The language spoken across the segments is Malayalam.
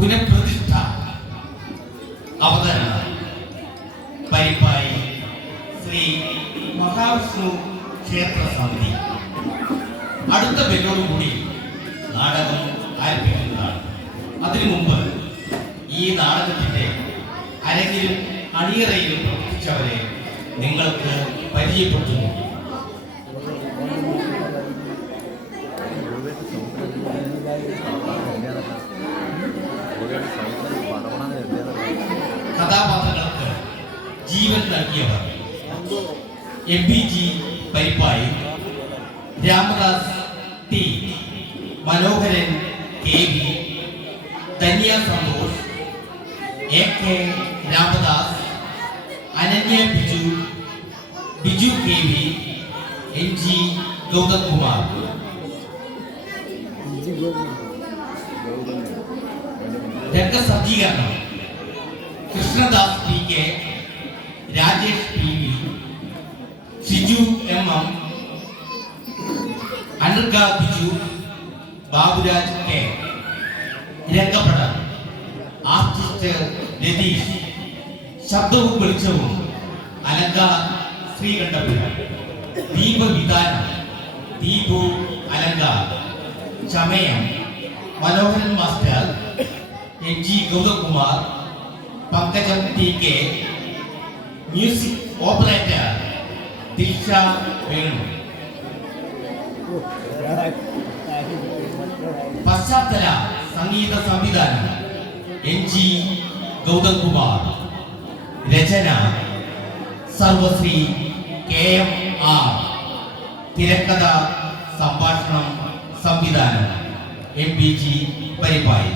പുനഃപ്രതിഷ്ഠ അവതരണം പരിപ്പായി ശ്രീ മഹാവിഷ്ണു ക്ഷേത്ര സമിതി. അടുത്ത ബെല്ലോടുകൂടി നാടകം ആരംഭിക്കുന്നതാണ്. അതിനു മുമ്പ് ഈ നാടകത്തിന്റെ അരങ്ങിലും അണിയറയിലും പ്രവർത്തിച്ചവരെ നിങ്ങൾക്ക് പരിചയപ്പെടുത്തുന്നു. കഥാപാത്രങ്ങൾക്ക് ജീവൻ നൽകിയവർ: MPG Parippayi, Ramadas T, Manoharan KV, Dhanya Santhosh, AK Ramadas, Ananya Biju KV, NG Gautham Kumar. രംഗസജ്ജീകരണം: Krishnadas PK, Rajesh PV, Shiju MM, Anarga Biju, Baburaj K. രംഗപടം: ആർട്ടിസ്റ്റ് രതീഷ്. ശബ്ദവും വെളിച്ചവും അലങ്ക ശ്രീകണ്ഠപുരം. ദീപവിതാനം ദീപു അലങ്ക. ചമയം Manoharan master, NG Gauthamkumar, Pankajam TK. Music operator Dilsha Venu. പശ്ചാത്തല സംഗീത സംവിധാനം NG ഗൗതംകുമാർ. രചന സർവശ്രീ KMR. തിരക്കഥ സംഭാഷണം സംവിധാനം MPG പരിപ്പായി.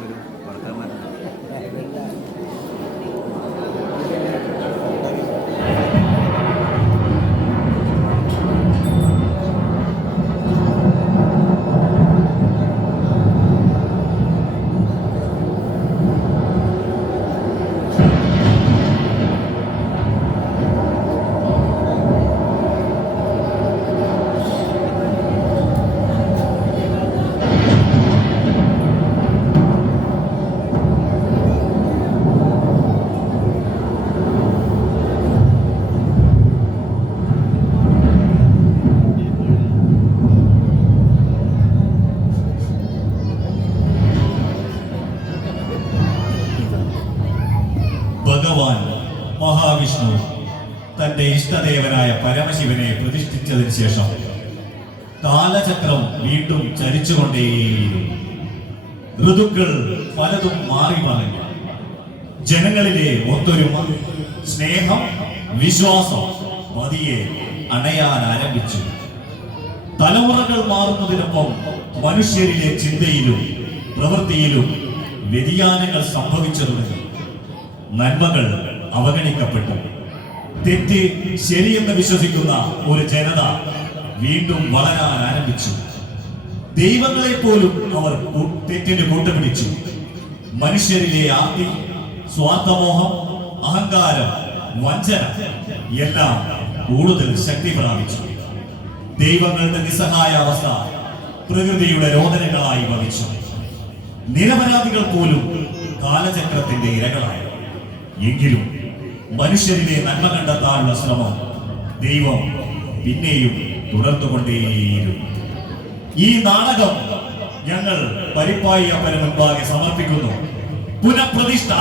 വരും ഭർത്താക്കന്മാർ. ഭഗവാൻ മഹാവിഷ്ണു തന്റെ ഇഷ്ടദേവനായ പരമശിവനെ പ്രതിഷ്ഠിച്ചതിന് ശേഷം കാലചക്രം വീണ്ടും ചലിച്ചുകൊണ്ടേയിരുന്നു. ഋതുക്കൾ പലതും മാറി മറിഞ്ഞു. ജനങ്ങളിലെ ഒത്തൊരുമ, സ്നേഹം, വിശ്വാസം പതിയെ അണയാൻ ആരംഭിച്ചു. തലമുറകൾ മാറുന്നതിനൊപ്പം മനുഷ്യരിലെ ചിന്തയിലും പ്രവൃത്തിയിലും വ്യതിയാനങ്ങൾ സംഭവിച്ചു തുടങ്ങി. നന്മകൾ അവഗണിക്കപ്പെട്ടു. തെറ്റ് ശരിയെന്ന് വിശ്വസിക്കുന്ന ഒരു ജനത വീണ്ടും വളരാൻ ആരംഭിച്ചു. ദൈവങ്ങളെ പോലും അവർ തെറ്റിന് കൂട്ടുപിടിച്ചു. മനുഷ്യരിലെ ആർത്തി, സ്വാർത്ഥമോഹം, അഹങ്കാരം, വഞ്ചന എല്ലാം കൂടുതൽ ശക്തി പ്രാപിച്ചു. ദൈവങ്ങളുടെ നിസ്സഹായ അവസ്ഥ പ്രകൃതിയുടെ രോദനങ്ങളായി ഭവിച്ചു. നിരപരാധികൾ പോലും കാലചക്രത്തിന്റെ ഇരകളായി. എങ്കിലും മനുഷ്യരിലെ നന്മ കണ്ടെത്താനുള്ള ശ്രമം ദൈവം പിന്നെയും തുടർന്നുകൊണ്ടേയിരുന്നു. ഈ നാടകം ഞങ്ങൾ പരിപ്പായി അപ്പന് മുൻപാകെ സമർപ്പിക്കുന്നു. പുനഃപ്രതിഷ്ഠ.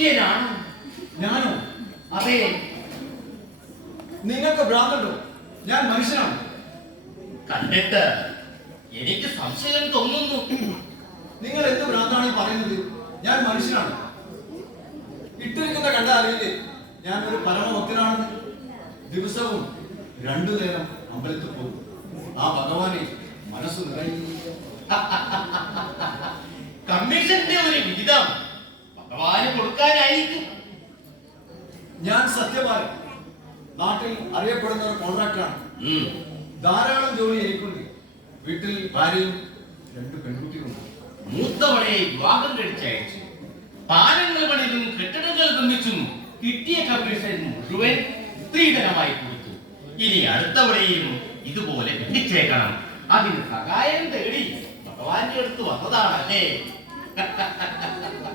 മനുഷ്യനാണ്. ഞാനോ? അതെ. നിങ്ങൾക്ക് ഭ്രാന്തണ്ടോ? ഞാൻ മനുഷ്യനാണ്. കണ്ടിട്ട് എനിക്ക് സംശയം തോന്നുന്നു. നിങ്ങൾ എന്ത് ഭ്രാന്താണ് ഈ പറയുന്നത്? ഞാൻ മനുഷ്യനാണ്. ഇട്ടിരിക്കുന്ന കണ്ട അറിയില്ലേ ഞാൻ ഒരു പരമഭക്തനാണ്. ദിവസവും 2 നേരം അമ്പലത്തിൽ പോകും. ആ ഭഗവാനെ മനസ്സ് നിറയെ. കമ്മീഷന്റെ ഒരു വിഹിതം ഭഗവാന് കൊടുക്കാനായിരിക്കും. ഞാൻ സത്യമായി നാട്ടിൽ അറിയപ്പെടുന്ന ഒരു കോൺട്രാക്ടറാണ്. ധാരാളം ജോലി എനിക്കുണ്ട്. വീട്ടിൽ ഭാര്യയും 2 പെൺകുട്ടികളുണ്ട്. മൂത്തവളെ വിവാഹം കഴിച്ചയച്ചു. പാലങ്ങൾ പണിതും കെട്ടിടങ്ങൾ നിർമ്മിച്ചും കിട്ടിയ കമ്മീഷൻ മുഴുവൻ സ്ത്രീധനമായി കൊടുത്തു. ഇനി അടുത്തവളെയും ഇതുപോലെ കെട്ടിച്ചേക്കണം. അതിന് സഹായം തേടി ഭഗവാന്റെ അടുത്ത് വന്നതാണല്ലേ.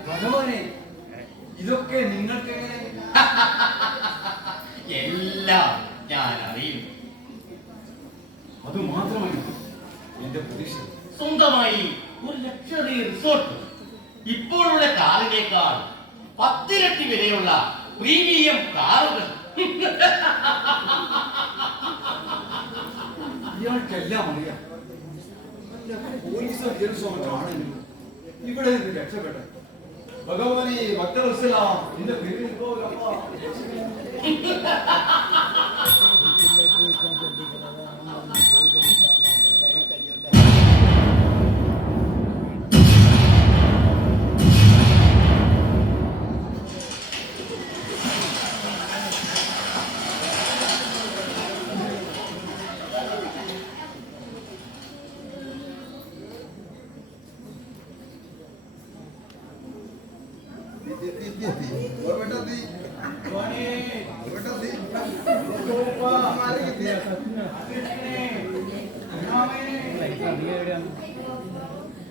ഭഗവാനെ, ഇതൊക്കെ നിങ്ങൾക്ക് എങ്ങനെ? എല്ലാം ഞാൻ അറിയും. അത് മാത്രമല്ല എന്റെ പ്രതീക്ഷ. സ്വന്തമായി ഒരു ലക്ഷറി റിസോർട്ട്, ഇപ്പോഴുള്ള കാറിനേക്കാൾ 10 ഇരട്ടി വിലയുള്ള പ്രീമിയം കാറുകൾ. ഇയാൾക്കെല്ലാം അറിയാം. പോലീസോ ജെൽസോ കാണുന്നു. ഇവിടെ നിന്ന് രക്ഷപ്പെട്ടെ ഭഗവാനെ, ഭക്തവത്സല നിന്റെ പേരിൽ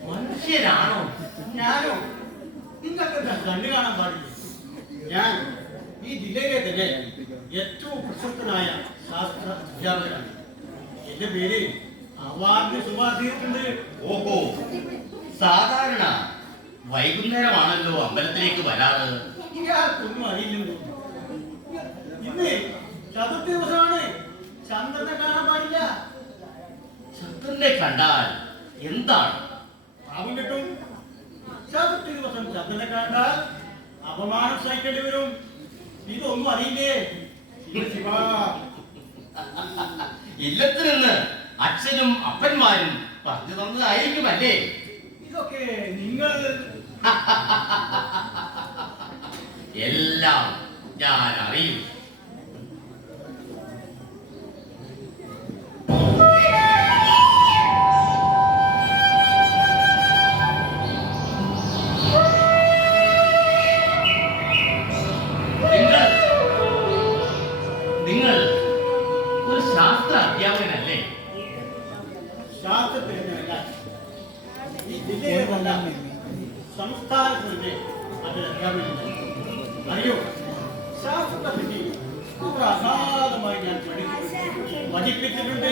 മനുഷ്യനാണോ? ഞാനോ? നിങ്ങൾക്ക് കണ്ടു കാണാൻ പാടില്ല. ഞാൻ ഈ ജില്ലയിലെ തന്നെ ഏറ്റവും പ്രശസ്തനായ ശാസ്ത്ര അധ്യാപകനാണ്. എന്റെ പേര് അവാർഡിന് ശുപാർശയിട്ടുണ്ട്. ഓഹോ, സാധാരണ വൈകുന്നേരമാണല്ലോ അമ്പലത്തിലേക്ക് വരാറ്. ഇയാൾക്കൊന്നും അറിയില്ലെന്ന്. ഇന്ന് ചതുർത്ഥി ദിവസമാണ്. ചന്ദ്രനെ കാണാൻ പാടില്ല. ചന്ദ്രനെ കണ്ടാൽ എന്താണ്? പാവം കിട്ടും. ചതുർത്ഥി ദിവസം ചന്ദ്രനെ കണ്ടാൽ അപമാനം സഹിക്കേണ്ടി വരും. ഇതൊന്നും അറിയില്ലേ? ശിവ ഇല്ലത്ത് നിന്ന് അച്ഛനും അപ്പന്മാരും പറഞ്ഞു തന്നതായിരിക്കുമല്ലേ? ഇതൊക്കെ നിങ്ങൾ എല്ലാം ഞാൻ അറിയും. നിങ്ങൾ ഒരു ശാസ്ത്ര അധ്യാപകനല്ലേ? ശാസ്ത്രത്തിനെല്ലാം ഈ ജില്ലയിലല്ല സംസ്ഥാനത്തിന്റെ അതിൽ അധ്യാപനം അറിയോ? ശാസ്ത്രത്തെ പറ്റി അത്ര അഗാധമായി ഞാൻ പഠിപ്പിച്ചിട്ടുണ്ട്.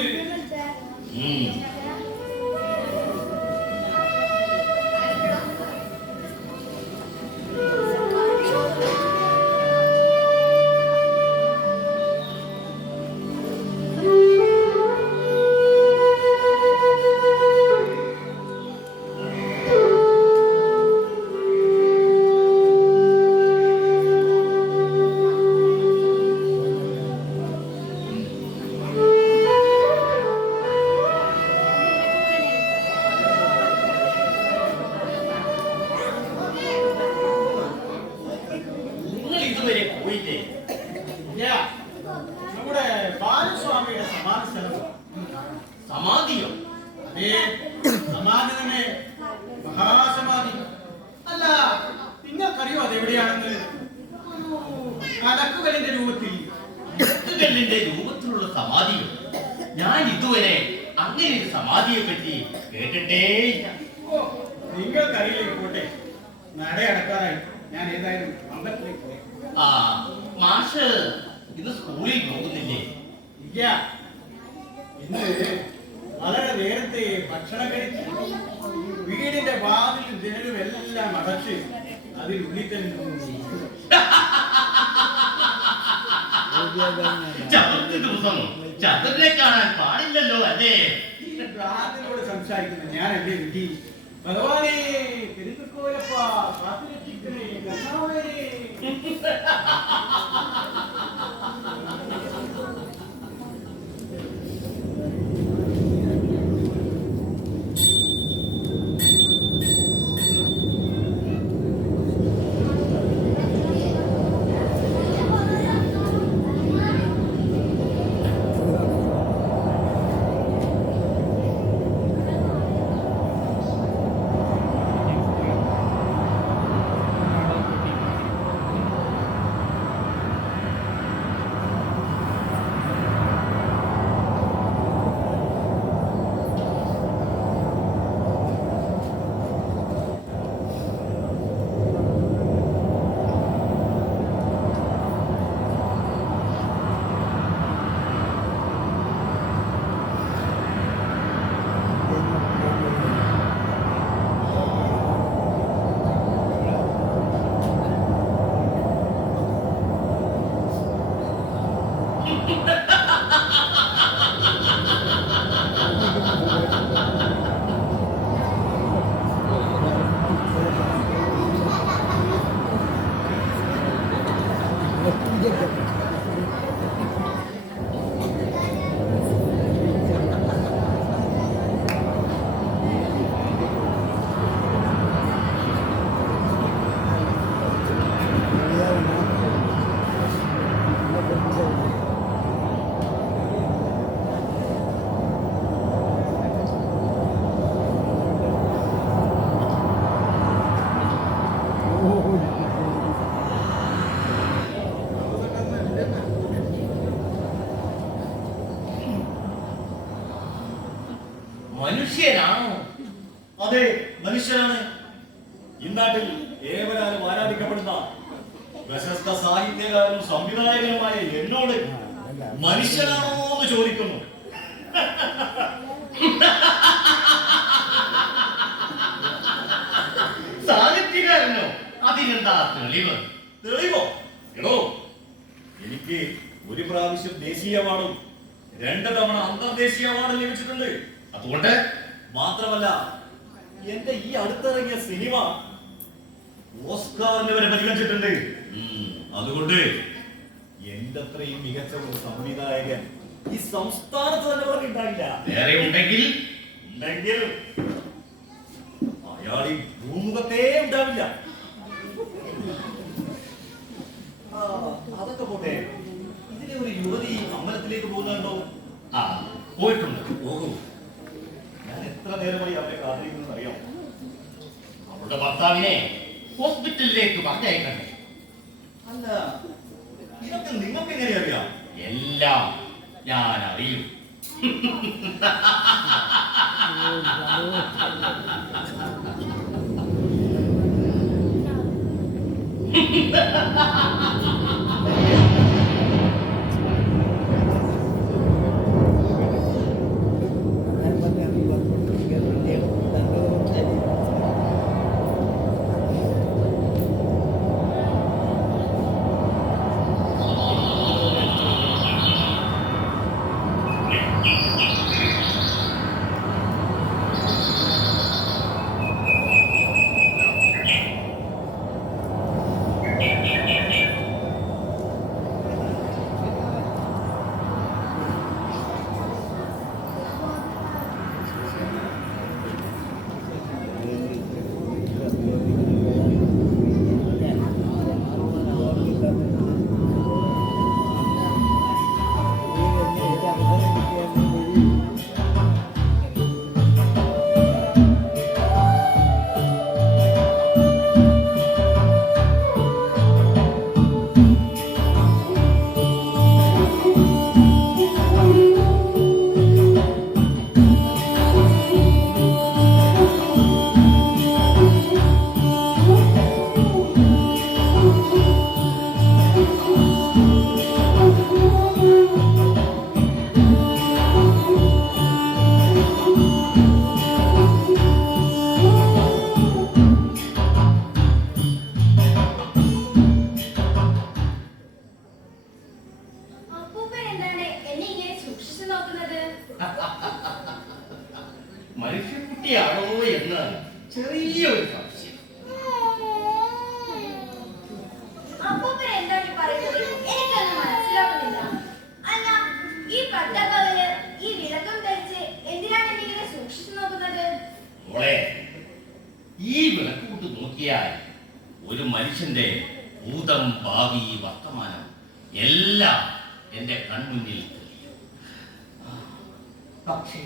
നമ്മുടെ ബാലസ്വാമിയുടെ സമാധി സ്ഥലം. സമാധിയോ? അതേ, സമാധി തന്നെ, മഹാസമാധി. അല്ല, നിങ്ങൾക്കറിയോ അതെവിടെയാണെന്ന്? കടക്കുകലിന്റെ രൂപത്തിൽ. കടക്കുകല്ലിന്റെ രൂപത്തിലുള്ള സമാധിയോ? ഞാൻ ഇതുവരെ അങ്ങനെ ഒരു സമാധിയെ പറ്റി കേട്ടിട്ടേയില്ല. ഓ, നിങ്ങൾക്കറിയില്ലേ? പോട്ടെ, നട അടക്കാനായി ഞാൻ ഏതായാലും അമ്പലത്തിലേക്ക് പോയി. ആ, മാഷ് ഇന്ന് സ്കൂളിൽ പോകുന്നില്ലേ? ഇല്ല, ഇന്ന് വളരെ നേരത്തെ ഭക്ഷണം കഴിച്ച് വീടിന്റെ വാതിലും ജനലും എല്ലാം അടച്ച് അതിനുള്ളിൽ തന്നെ ചതുർത്ഥി ദിവസം ചന്ദ്രനെ കാണാൻ പാടില്ലല്ലോ അല്ലേ? ഈ ഭ്രാന്തനോട് സംസാരിക്കുന്ന ഞാനല്ലേ വിധി. ഭഗവാനേ പെരുന്തക്കോലപ്പ കാത്തുരക്ഷിക്കണേ കർത്താവേ. മനുഷ്യനാണോ? അതെ, മനുഷ്യനാണ്. ഇന്നാട്ടിൽ ഏവരാലും ആരാധിക്കപ്പെടുന്ന പ്രശസ്ത സാഹിത്യകാരനും സംവിധായകനുമായ എന്നോട് മനുഷ്യനാണോ എന്ന് ചോദിക്കുന്നു. സാഹിത്യകാരനോ? അതിനെന്താ തെളിവ്? തെളിവോ? എടോ, എനിക്ക് ഒരു പ്രാവശ്യം ദേശീയ അവാർഡും 2 തവണ അന്തർദേശീയ അവാർഡും ലഭിച്ചിട്ടുണ്ട്. അതുകൊണ്ട് മാത്രമല്ല, എന്റെ ഈ അടുത്തിറങ്ങിയ സിനിമ ഓസ്കാറിന് വരെ പരിഗണിച്ചിട്ടുണ്ട്. അതുകൊണ്ട് എന്റെ അത്രയും മികച്ച ഒരു സംവിധായകൻ ഈ സംസ്ഥാനത്ത് തന്നെ പറഞ്ഞിട്ടുണ്ടാകില്ല. വേറെ ഉണ്ടെങ്കിൽ അയാൾ ഈ ഭൂമുഖത്തേ ഉണ്ടാവില്ല. അതൊക്കെ പോട്ടെ, ഇതിലെ ഒരു യുവതി അമ്പലത്തിലേക്ക് പോകുന്നുണ്ടോ? ആ പോയിട്ടുണ്ട്. പോകൂ. ഞാൻ എത്ര നേരമായി അവരെ കാത്തിരിക്കുന്നത് അറിയാം. അവളുടെ ഭർത്താവിനെ ഹോസ്പിറ്റലിലേക്ക് പറഞ്ഞയക്കണ്ടേ? അല്ല, ഇതൊക്കെ നിങ്ങൾക്ക് എങ്ങനെ അറിയാം? എല്ലാം ഞാൻ അറിയും. ചെറിയൊരു സംശയം. അപ്പൂപ്പൻ എന്താണ് ഈ പറയുന്നത്? എനിക്കൊന്നും മനസ്സിലാവുന്നില്ല. അല്ല, ഈ പട്ടപ്പകല് ഈ വിളക്കം ധരിച്ച് എന്തിനാണ് എന്നെ ഇങ്ങനെ സൂക്ഷിച്ചു നോക്കുന്നത്? മോളെ, ഈ വിളക്കൂട്ട് നോക്കിയാൽ ഒരു മനുഷ്യന്റെ ഭൂതം, ഭാവി, വർത്തമാനം എല്ലാം എന്റെ കൺമുന്നിൽ തെളിയും. പക്ഷേ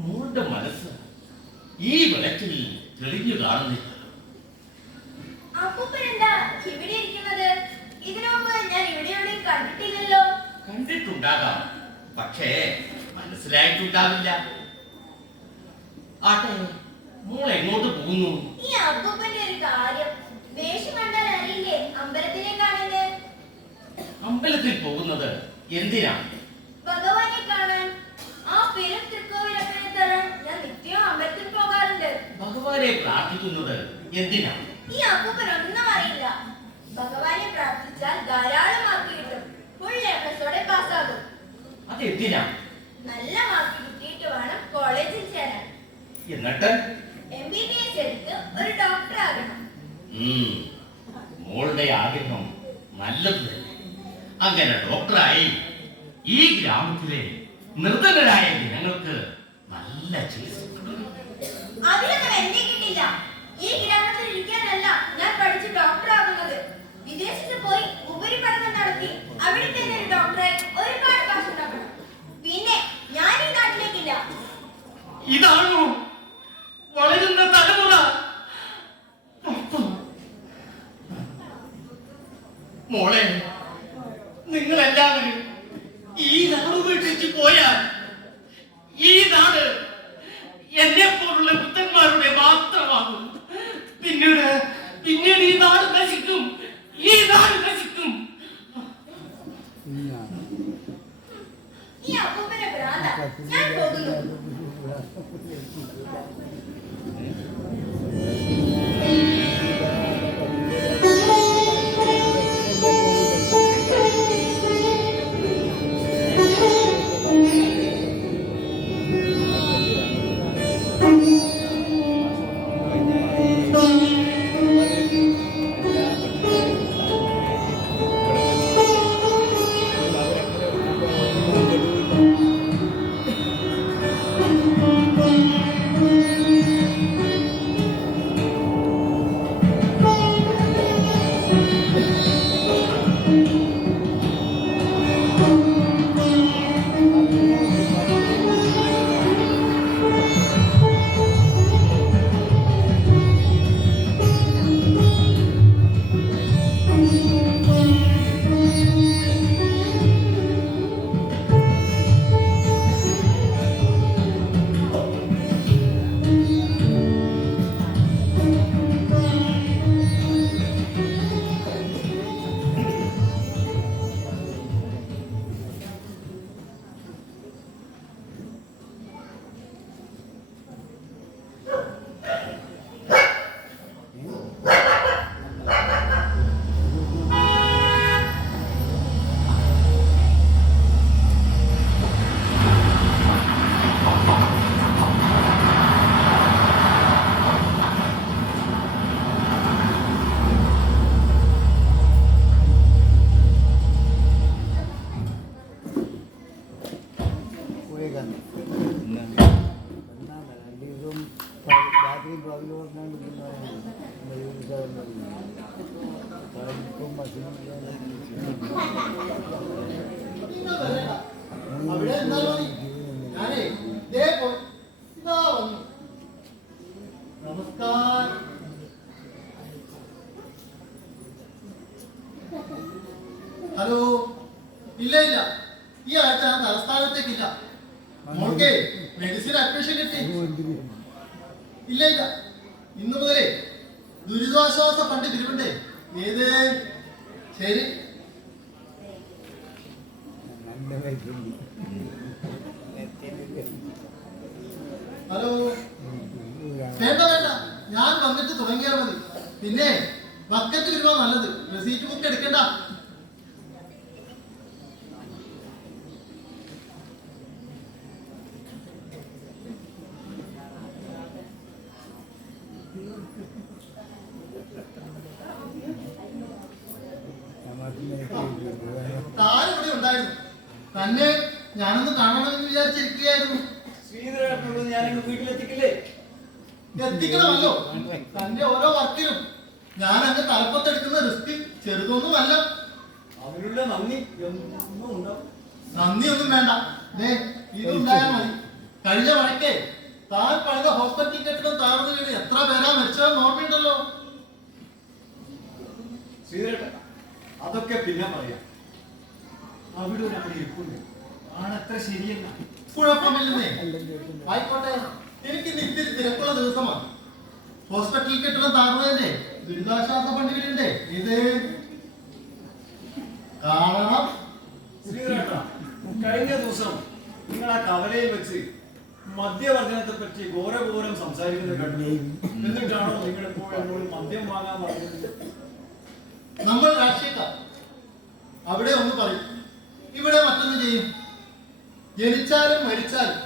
മോളുടെ മനസ്സ് ഈ വിളക്കിൽ തെളിഞ്ഞു കാണുന്നില്ല. അപ്പൂപ്പൻ എന്താ ഇവിടെ ഇരിക്കുന്നത്? ഇതിനു മുമ്പ് ഞാൻ ഇവിടെ എവിടെയും കണ്ടിട്ടില്ലല്ലോ. കണ്ടിട്ടുണ്ടാകാം, പക്ഷേ മനസ്സിലായിട്ടുണ്ടാവില്ല. ആട്ടെ, മോൾ എങ്ങോട്ട് പോകുന്നു? ഈ അപ്പൂപ്പന്റെ ഒരു കാര്യം, വേഷം കണ്ടാൽ അറിയില്ലേ അമ്പലത്തിലേക്കാണെന്ന്? അമ്പലത്തിൽ പോകുന്നത് എന്തിനാണ്? ഭഗവാനെ കാണാൻ. ആ പെരും തൃക്കോവിലപ്പനെ തരാൻ ഞാൻ നിത്യവും അമ്പലത്തിൽ പോകാറുണ്ട്. ഭഗവാനെ പ്രാർത്ഥിക്കുന്നത് എന്തിനാണ്? ഈ അപ്പൂപ്പൻ ഒന്നും അറിയില്ല. ഭഗവാനെ പ്രാർത്ഥിച്ചാൽ ധാരാളം മാർക്ക് കിട്ടും. ഫുൾ എ പ്ലസോടെ പാസ്സാകും. അതെന്തിനാണ്? നല്ല മാർക്ക് കിട്ടിയിട്ട് വേണം കോളേജിൽ ചേരാൻ. എന്നിട്ട് MBBS എടുത്ത് ഒരു ഡോക്ടർ ആകണം. മോളുടെ ആഗ്രഹം നല്ലത് തന്നെ. അങ്ങനെ ഡോക്ടറായി ഈ ഗ്രാമത്തിലെ നിർധനരായ ജനങ്ങൾക്ക് നല്ല ചികിത്സ കിട്ടും. അതിനൊന്നും എന്നെ കിട്ടില്ല. ഈ ഗ്രാമത്തിൽ ഇരിക്കാനല്ല ഞാൻ പഠിച്ച് ഡോക്ടർ ആകുന്നത്. വിദേശത്ത് പോയി ഉപരിപഠനം നടത്തി അവിടെ തന്നെ ഒരു ഡോക്ടറായി ഒരുപാട് കാശ് ഉണ്ടാക്കണം. പിന്നെ ഞാൻ ഈ നാട്ടിലേക്കില്ല. ഇതാണോ വളരുന്ന തലമുറ? മോളെ, നിങ്ങളെല്ലാവരും ഈ നാട് ഉപേക്ഷിച്ച് പോയാൽ ഈ നാട് എന്നെ പോലുള്ള പുത്രന്മാരുടെ മാത്രമാകും. പിന്നീട് ഈ നാട് നശിക്കും. ഈ നാട് നശിക്കും. ഈ അപ്പൂപ്പനെ ഭ്രാന്ത. ഞാൻ പോകുന്നു. അവിടെ എന്താ പണി? ഞാനേ ഇതേ ഇതാ വന്നു. നമസ്കാരം. ഹലോ. ഇല്ല ഇല്ല, ഈ ആഴ്ച ഞാൻ തലസ്ഥാനത്തേക്കില്ല. മോൾക്കേ മെഡിസിൻ അഡ്മിഷൻ കിട്ടി. ഇല്ല ഇല്ല, ഇന്ന് മുതലേ ദുരിതാശ്വാസ ഫണ്ട് പിരിവുണ്ടേ. ഏത്? ശരി. ഹലോ. വേണ്ട വേണ്ട, ഞാൻ വന്നിട്ട് തുടങ്ങിയാൽ മതി. പിന്നെ ബക്കറ്റ് വരുവാ നല്ലത്. റെസീറ്റ് ബുക്ക് എടുക്കണ്ട. വിചാരിച്ചിരിക്കുകയായിരുന്നു. ശ്രീധരേട്ടനോട് ഞാനങ്ങ് വീട്ടിലെത്തിക്കില്ലേ? എത്തിക്കണമല്ലോ. തന്റെ ഓരോ വർക്കിലും ഞാൻ അങ്ങ് തലപ്പത്തെടുക്കുന്ന റിസ്ക് ചെറുതൊന്നുമല്ല. അതിനുള്ള നന്ദി ഒന്നും ഉണ്ടാവും. നന്ദിയൊന്നും വേണ്ട. ഇതുണ്ടായാൽ മതി. കഴിഞ്ഞ മഴയ്ക്ക് താൻ പണിത ഹോസ്പിറ്റൽ കെട്ടിടം താഴ്ന്നു വീട് എത്ര പേരാ മരിച്ചതെന്ന് ഓർമ്മയുണ്ടല്ലോ. ശ്രീധരേട്ടൻ, അതൊക്കെ പിന്നെ പറയാം. അവിടെ ഒരാൾ ഇരിക്കുന്നു. ആണത്ര ശരിയല്ല. കുഴപ്പമില്ലെന്നേ. ആയിക്കോട്ടെ, എനിക്ക് ഇത്തിരി തിരക്കുള്ള ദിവസമാണ്. ഹോസ്പിറ്റൽ കെട്ടിടം താഴ്ന്നതിന്റെ ദുരിതാശ്വാസ ഫണ്ടിലുണ്ട്. ഇത് കാണണം. ശ്രീധരേട്ട, കഴിഞ്ഞ ദിവസം നിങ്ങൾ ആ കവലയിൽ വെച്ച് മദ്യവർജനത്തെ പറ്റി ഘോരഘോരം സംസാരിക്കുന്നത് കണ്ടു. എന്നിട്ടാണോ നിങ്ങൾ ഇപ്പോൾ എന്നോട് മദ്യം വാങ്ങാൻ പറഞ്ഞത്? നമ്മൾ രാഷ്ട്രീയക്കാർ അവിടെ ഒന്ന് പറയും, ഇവിടെ മറ്റൊന്ന് ചെയ്യും. ജനിച്ചാലും മരിച്ചാലും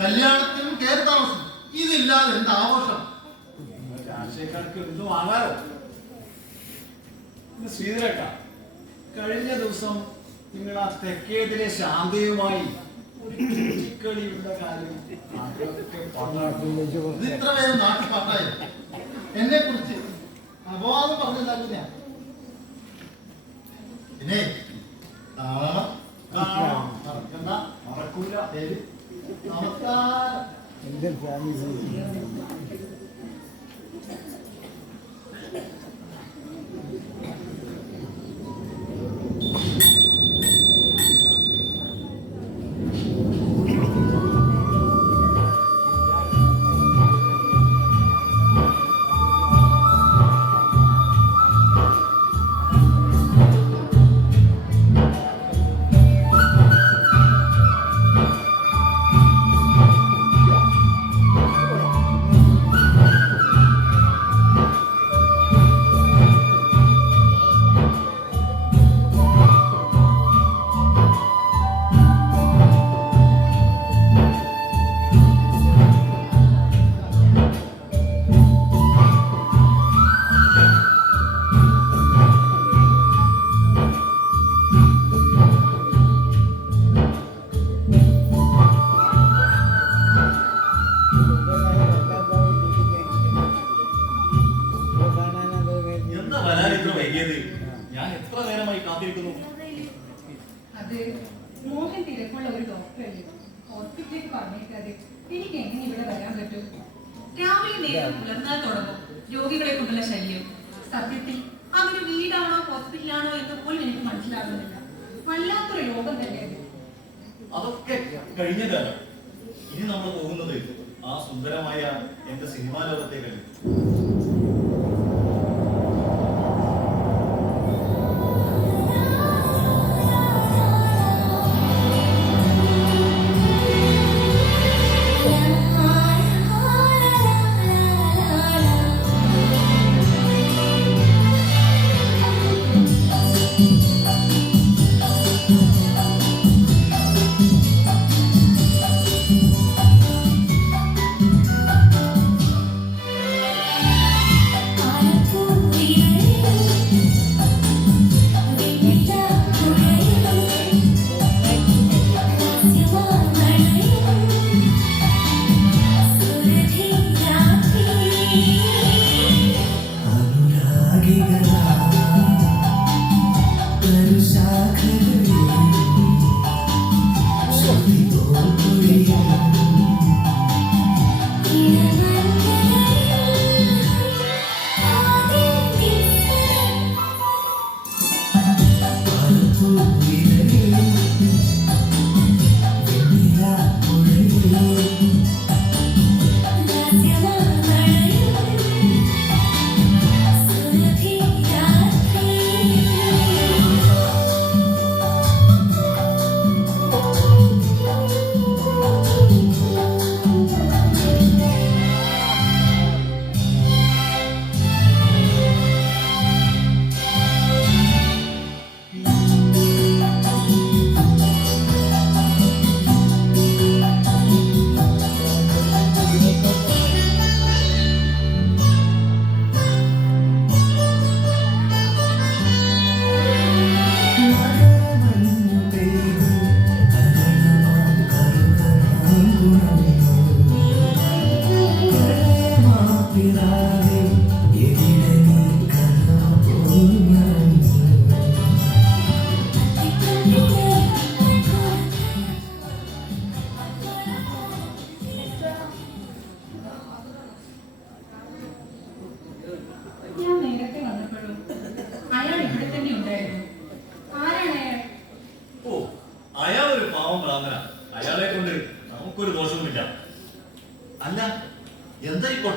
കല്യാണത്തിനും കയറി താമസം ഇതില്ലാതെ എന്ത് ആഘോഷം? രാഷ്ട്രീയക്കാർക്ക് എന്ത് വാങ്ങാറോ? ശ്രീധരേട്ട, കഴിഞ്ഞ ദിവസം നിങ്ങൾ ആ തെക്കേതിലെ ശാന്തയുമായി കളിയുള്ള കാര്യം ഇത് ഇത്ര പേര് നാട്ടിൽ പാട്ടായി എന്നെ കുറിച്ച് അപവാദം പറഞ്ഞില്ല. പിന്നെ മറക്കണ്ട, മറക്കൂല. നമസ്കാരം. എന്താ വരാൻ ഇത്ര വൈകിയത്? ഞാൻ എത്ര നേരമായി കാത്തിരിക്കുന്നു. അത് മോഹൻ തിരക്കുള്ള ഒരു ഡോക്ടറല്ലേ, ഹോസ്പിറ്റലിലേക്ക് പറഞ്ഞേക്കാതെ എനിക്ക് എങ്ങനെ ഇവിടെ വരാൻ പറ്റും? രാവിലെ നേരം പുലർന്നാൽ തുടങ്ങും രോഗികളെ കൊണ്ടുള്ള ശല്യം. സത്യത്തിൽ അതൊരു വീടാണോ ഹോസ്പിറ്റലാണോ എന്ന് പോലും എനിക്ക് മനസ്സിലാകുന്നില്ല. വല്ലാത്തൊരു ലോകം തന്നെ അത്. അതൊക്കെ കഴിഞ്ഞ കാലം. ഇനി നമ്മൾ പോകുന്നത് ആ സുന്ദരമായ എന്റെ സിനിമാ ലോകത്തേക്കല്ലേ. Thank you.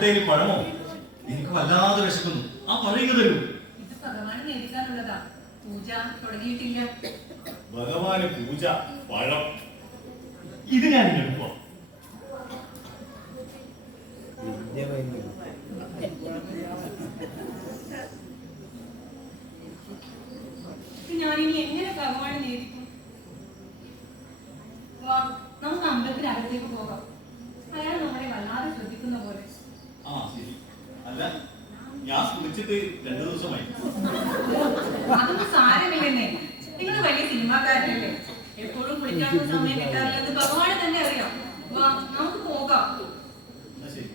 കോട്ടയിൽ പഴമോ? എനിക്ക് വല്ലാതെ വിശക്കുന്നു. ആ പഴയ തരൂ. ഇത് ഭഗവാന് നേരിടാനുള്ളതാ. പൂജ തുടങ്ങിയിട്ടില്ല. ഭഗവാന് പൂജ, പഴം, ഇത് ഞാൻ എടുക്കോ? ഞാനിനി എങ്ങനെ ഭഗവാനെ നേരിക്കും? വാ, നമുക്ക് അമ്പലത്തിനകത്തേക്ക് പോകാം. അയാൾ നമ്മളെ വല്ലാതെ ശ്രദ്ധിക്കുന്ന പോലെ. ആ ശരി. അല്ല, ഞാൻ കുളിച്ചിട്ട് 2 ദിവസമായി. അതൊന്നും സാരമില്ലെന്നേ. നിങ്ങൾ വലിയ സിനിമാക്കാരനല്ലേ? എപ്പോഴും കുളിക്കാനുള്ള സമയം കിട്ടാറില്ലെന്ന് ഭഗവാനെ തന്നെ അറിയാം. വാ, നമുക്ക് പോകാം. എന്നാ ശരി.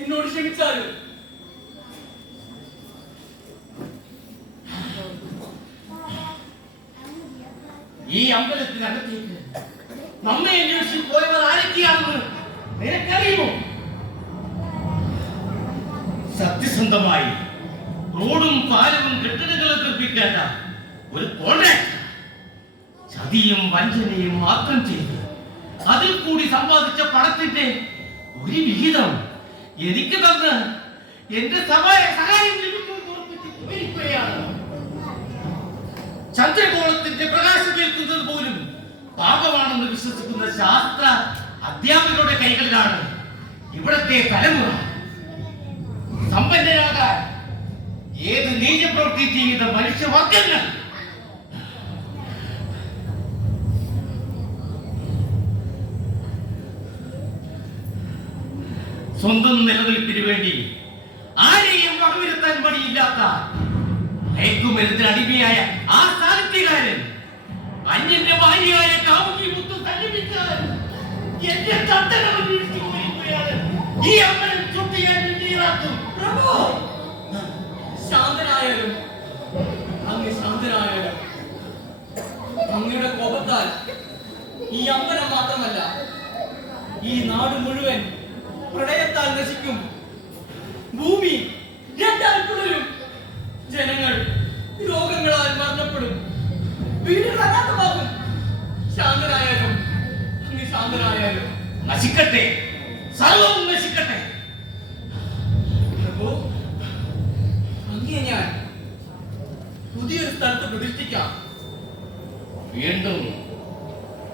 എന്നോട് ക്ഷമിച്ചാലും ഈ അമ്പലത്തിനകത്തേക്ക് നമ്മെ അന്വേഷിച്ച് പോയവർ ആരൊക്കെയാണെന്ന് നിനക്കറിയുമോ? സത്യസന്ധമായി റോഡും പാലവും കെട്ടിടങ്ങളും നിർമ്മിക്കേണ്ട ഒരു കോൺട്രാക്ടർ ചതിയും വഞ്ചനയും മാത്രം ചെയ്ത് അതിൽ കൂടി സമ്പാദിച്ച പണത്തിന്റെ ഒരു വിഹിതം എനിക്ക് തന്ന് എന്റെ സഹായം ലഭിക്കുമെന്ന് ഉറപ്പിച്ച് പോയിരിക്കുകയാണ്. ചന്ദ്രഗോളത്തിന്റെ പ്രകാശമേൽക്കുന്നത് പോലും പാപമാണെന്ന് വിശ്വസിക്കുന്ന ശാസ്ത്ര അധ്യാപകരുടെ കൈകളിലാണ് ഇവിടത്തെ തലമുറ. സമ്പന്നരാകാൻ ഏത് നീചപ്രവൃത്തി ചെയ്ത മനുഷ്യവർഗങ്ങൾ സ്വന്തം നിലനിൽപ്പിന് വേണ്ടി ആരെയും വകവരുത്താൻ മടിയില്ലാത്ത മയക്കുമരുന്നിന് അടിമയായ ആ സാഹിത്യകാരൻ അന്യന്റെ ഭാര്യയായ കാമുകി മുത്തു തല്ലിപ്പിക്കാൻ എന്റെ തട്ടകൾ വീഴ്ച പോയിരിക്കുകയാണ്. ഈ അമ്മനം ചുട്ടിയാൻ നീറാക്കും. പ്രഭു ശാന്തനായാലും അങ്ങ് ശാന്തനായാലും അങ്ങയുടെ കോപത്താൽ ഈ അമ്പലം മാത്രമല്ല ഈ നാട് മുഴുവൻ പ്രളയത്താൽ നശിക്കും. ഭൂമി രണ്ടായി പിളരും. ജനങ്ങൾ രോഗങ്ങളാൽ മരണപ്പെടും. വീടുകൾ അനാഥമാകും. ശാന്തരായാലും അങ്ങ് ശാന്തരായാലും നശിക്കട്ടെ, സർവവും നശിക്കട്ടെ. പ്രഭു, അങ്ങേ ഞാൻ പുതിയൊരു സ്ഥലത്ത് പ്രതിഷ്ഠിക്കാം. വീണ്ടും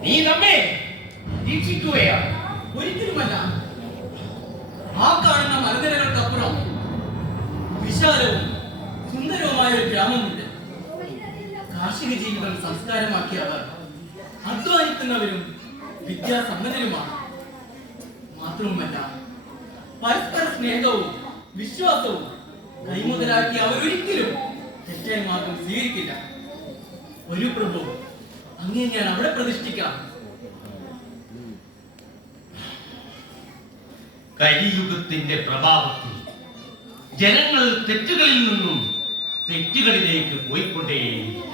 നീ നമ്മെ രക്ഷിക്കുകയാണ്. ഒരിക്കലുമല്ല. ആ കാണുന്ന മലനിരകൾക്കപ്പുറം വിശാലവും സുന്ദരവുമായ ഒരു ഗ്രാമമുണ്ട്. കാർഷിക ജീവിതം സംസ്കാരമാക്കിയ അവർ അധ്വാനിക്കുന്നവരും വിദ്യാസമ്പന്നരുമാണ്. മാത്രവുമല്ല, പരസ്പര സ്നേഹവും വിശ്വാസവും കൈമുതലാക്കി അവരൊരിക്കലും തെറ്റായ മാർഗം സ്വീകരിക്കില്ല. ഒരു പ്രഭു, അങ്ങേ ഞാൻ അവിടെ പ്രതിഷ്ഠിക്കാം. കലിയുഗത്തിന്റെ പ്രഭാവത്തിൽ ജനങ്ങൾ തെറ്റുകളിൽ നിന്നും തെറ്റുകളിലേക്ക് പോയിക്കൊണ്ടേയിരിക്കും.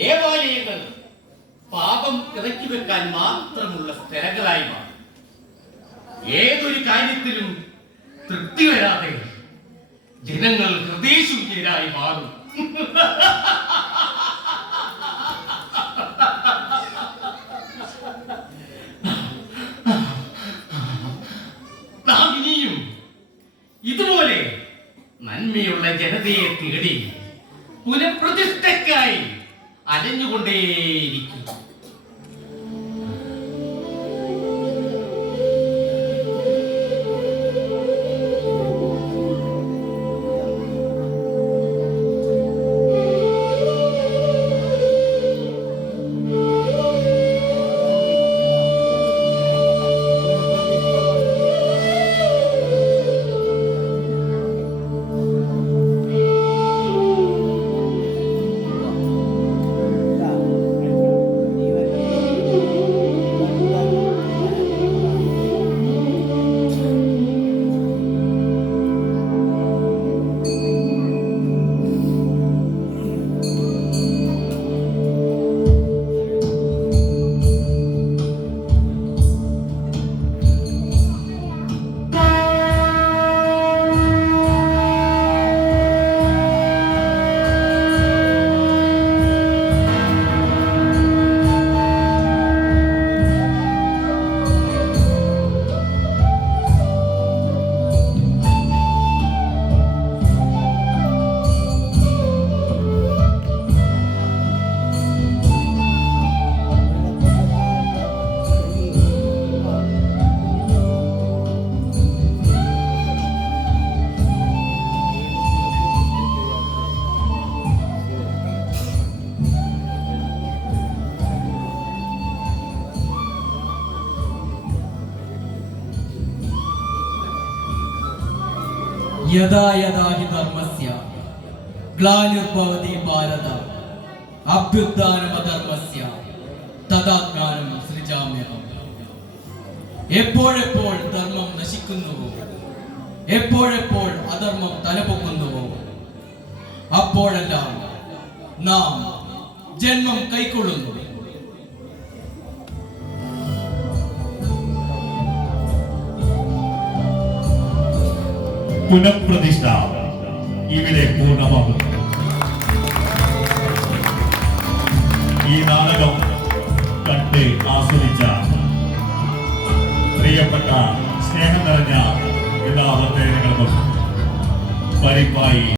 ദേവാലയങ്ങൾ പാപം ഇറക്കി വെക്കാൻ മാത്രമുള്ള സ്ഥലങ്ങളായി മാറും. ഏതൊരു കാര്യത്തിലും തൃപ്തി വരാതെ ജനങ്ങൾ ഹൃദയശൂന്യരായി മാറും. നാം ഇനിയും ഇതുപോലെ നന്മയുള്ള ജനതയെ തേടി പുനഃപ്രതിഷ്ഠയ്ക്കായി അലഞ്ഞുകൊണ്ടേയിരിക്കും. യഥാ യഥാ ഹി ധർമ്മസ്യ ഗ്ലാനിർഭവതി ഭാരത അഭ്യുത്ഥാനമധർമ്മസ്യ തഥാജ്ഞാനം സൃജാമ്യഹം. എപ്പോഴെപ്പോൾ ധർമ്മം നശിക്കുന്നുവോ, എപ്പോഴെപ്പോൾ അധർമ്മം തലപൊക്കുന്നുവോ, അപ്പോഴെല്ലാം നാം ജന്മം കൈക്കൊള്ളുന്നു. പുനഃപ്രതിഷ്ഠ ഇവിടെ പൂർണ്ണമാകുന്നു. ഈ നാടകം കണ്ട് ആസ്വദിച്ച പ്രിയപ്പെട്ട സ്നേഹം നിറഞ്ഞ എല്ലാവർക്കും പരിപ്പായി